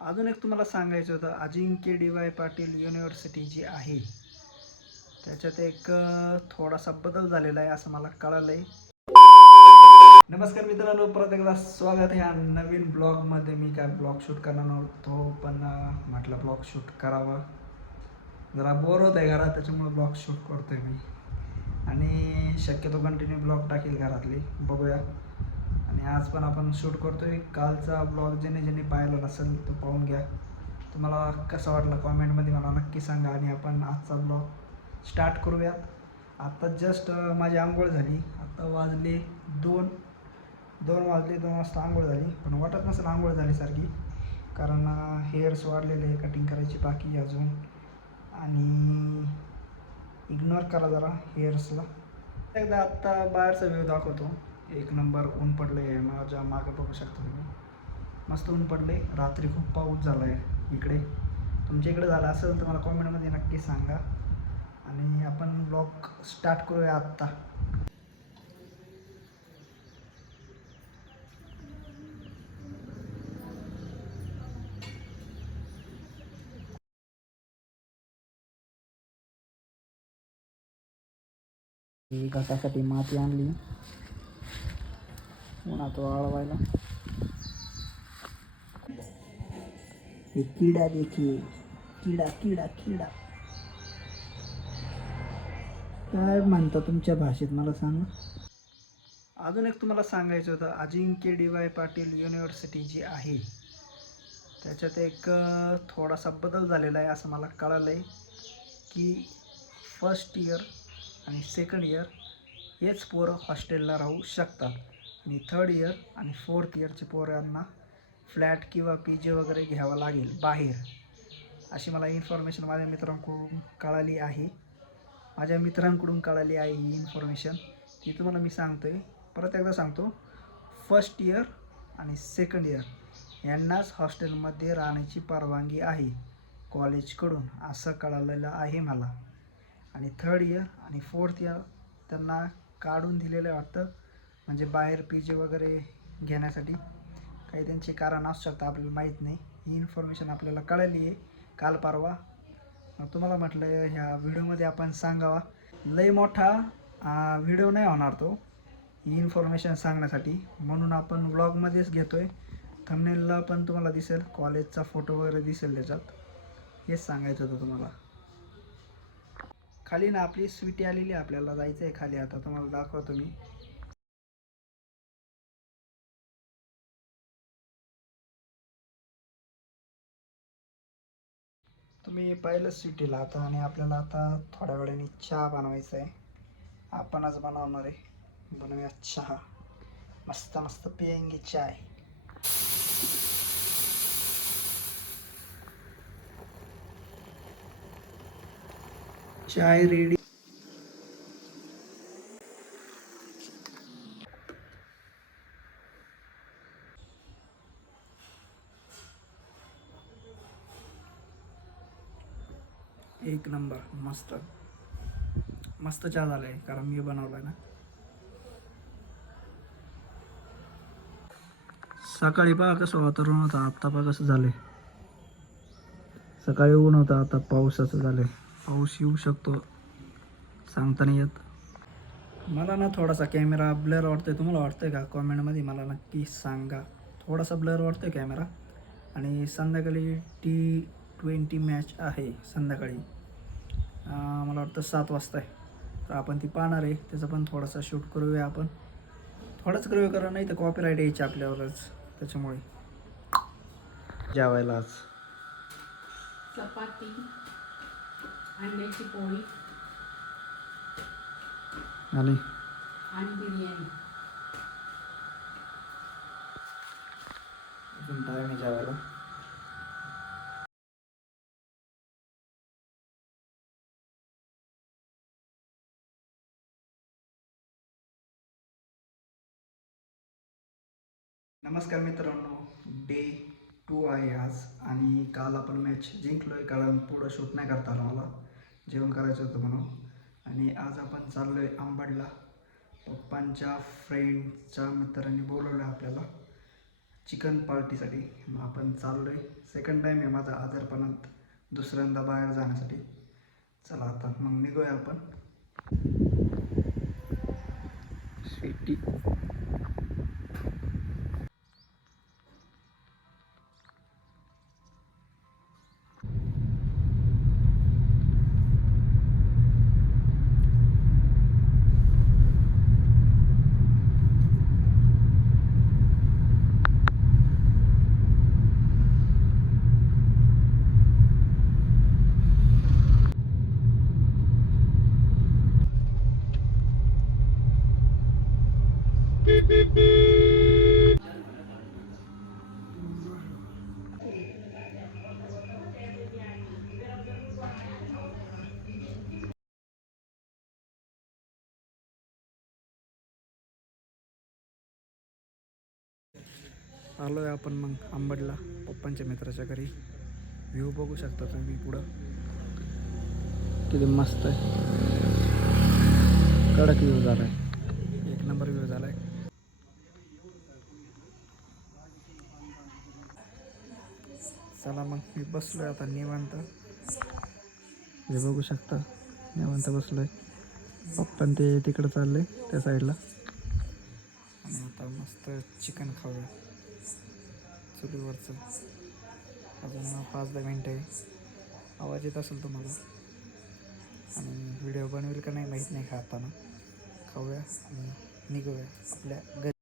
अजून एक तुम्हाला सांगायचं होतं, अजिंक्य डी.वाय. पाटील युनिव्हर्सिटी जी आहे त्याच्यात एक थोडासा बदल झालेला आहे असं मला कळालं आहे. नमस्कार मित्रांनो, परत एकदा स्वागत ह्या नवीन ब्लॉगमध्ये. मी काय ब्लॉग शूट करणार नव्हतो, पण म्हटलं ब्लॉग शूट करावा. जरा बोर होत आहे घरात, त्याच्यामुळे ब्लॉग शूट करतोय मी. आणि शक्यतो कंटिन्यू ब्लॉग टाकेल घरातली, बघूया. आणि आज पण आपण शूट करतोय. कालचा ब्लॉग ज्याने ज्याने पाहिला नसेल तो पाहून घ्या. तुम्हाला कसा वाटला कॉमेंटमध्ये मला नक्की सांगा. आणि आपण आजचा ब्लॉग स्टार्ट करूयात. आत्ता जस्ट माझी आंघोळ झाली. आत्ता वाजले 2 वाजले. 2 वाजता आंघोळ झाली, पण वाटत नसेल आंघोळ झाल्यासारखी, कारण हेअर्स वाढलेले, कटिंग करायची बाकी अजून. आणि इग्नोर करा जरा हेअर्सला. एकदा आत्ता बाहेरचा व्ह्यू दाखवतो. एक नंबर ऊन पडलं आहे. माझ्या मागं बघू शकता तुम्ही, मस्त ऊन पडले. रात्री खूप पाऊस झाला आहे इकडे. तुमच्या इकडे झाला असेल तर मला कॉमेंटमध्ये नक्की सांगा. आणि आपण ब्लॉग स्टार्ट करूया आत्ता. घाटासाठी माती आणली उन्हात वाळवायला. हे किडा देखील, किडा किडा किडा काय म्हणता तुमच्या भाषेत मला सांगा. अजून एक तुम्हाला सांगायचं होतं, अजिंक्य डी.वाय. पाटील युनिव्हर्सिटी जी आहे त्याच्यात एक थोडासा बदल झालेला आहे असं मला कळालं आहे. की फर्स्ट इयर आणि सेकंड इयर हेच पोरं हॉस्टेलला राहू शकतात, आणि थर्ड इयर आणि फोर्थ इयरचे पोरांना फ्लॅट किंवा पी.जी वगैरे घ्यावं लागेल बाहेर, अशी मला इन्फॉर्मेशन माझ्या मित्रांकडून कळाली आहे. ही इन्फॉर्मेशन, ती तुम्हाला मी सांगतो आहे. परत एकदा सांगतो, फर्स्ट इयर आणि सेकंड इयर यांनाच हॉस्टेलमध्ये राहण्याची परवानगी आहे कॉलेजकडून, असं कळालेलं आहे मला. आणि थर्ड इयर आणि फोर्थ इयर त्यांना काढून दिलेलं वाटतं, म्हणजे बाहेर पी.जी वगैरे घेण्यासाठी. काही त्यांची कारण असू शकतं, आपल्याला माहीत नाही. ही इन्फॉर्मेशन आपल्याला कळाली आहे काल परवा. तुम्हाला म्हटलं ह्या व्हिडिओमध्ये आपण सांगावा. लई मोठा व्हिडिओ नाही होणार तो, ही इन्फॉर्मेशन सांगण्यासाठी, म्हणून आपण व्लॉगमध्येच घेतो आहे. थंबनेलला पण तुम्हाला दिसेल, कॉलेजचा फोटो वगैरे दिसेल त्याच्यात. हेच सांगायचं होतं तुम्हाला. खाली ना आपली स्वीटी आलेली, आपल्याला जायचं आहे खाली. आता तुम्हाला दाखवतो मी. तुम्ही पाहिलं स्वीटीला आता. आणि आपल्याला आता थोड्या वेळाने चहा बनवायचा आहे. आपणच बनवणार आहे. बनवूया चहा. मस्त मस्त पियेंगे चाय. चाय रेडी. एक नंबर, मस्त मस्त चहा झाला आहे, कारण मी बनवला आहे ना. सकाळी पहा कसं वातावरण होतं, आत्ता पहा कसं झालं आहे. सकाळी ऊन होतं, आता पावसाचं झालं आहे. पाऊस येऊ शकतो, सांगता नाही येत. मला ना थोडासा कॅमेरा ब्लर वाटतोय. तुम्हाला वाटतंय का? कॉमेंटमध्ये मला नक्की सांगा. थोडासा ब्लर वाटतोय कॅमेरा. आणि संध्याकाळी T20 मॅच आहे संध्याकाळी. मला वाटतं 7 वाजता आहे. तर आपण ती पाहणार आहे. त्याचा पण थोडासा शूट करूया आपण. थोडंच करूया, कारण नाही तर कॉपीराईट यायची आपल्यावरच, त्याच्यामुळे. जेवायला आज चपाती, अंड्याची पोळी आणि आणि बिर्याणी. अजून टाईम आहे जेवायला. नमस्कार मित्रांनो, डे 2 आहे आज. आणि काल आपण मॅच जिंकलो आहे, कारण पुढं शूट नाही करता आलं मला, जेवण करायचं होतं म्हणून. आणि आज आपण चाललो आहे अंबडला. पप्पांच्या फ्रेंडच्या मित्रांनी बोलवलं आपल्याला. चिकन पार्टीसाठी. मग आपण चाललो आहे. सेकंड टाईम आहे माझा आजारपणात दुसऱ्यांदा बाहेर जाण्यासाठी. चला आता मग निघूया आपण. स्वीटी आलो आहे आपण मग अंबडला पप्पांच्या मित्राच्या घरी. व्ह्यू बघू शकता तुम्ही पुढं किती मस्त आहे. कडक व्ह्यू झाला आहे. एक नंबर व्ह्यू झाला आहे. चला मग मी बसलो आहे आता निवांत. हे बघू शकता निवांत बसलो आहे. पप्पान ते तिकडं चालले त्या साईडला. आणि आता मस्त चिकन खाऊया चुलीवरचं. अजून 5-10 मिनटं आहे. आवाज येत असेल तुम्हाला. आणि व्हिडिओ बनवेल का नाही माहीत नाही खाताना. खाऊया आणि निघूया आपल्या घरी.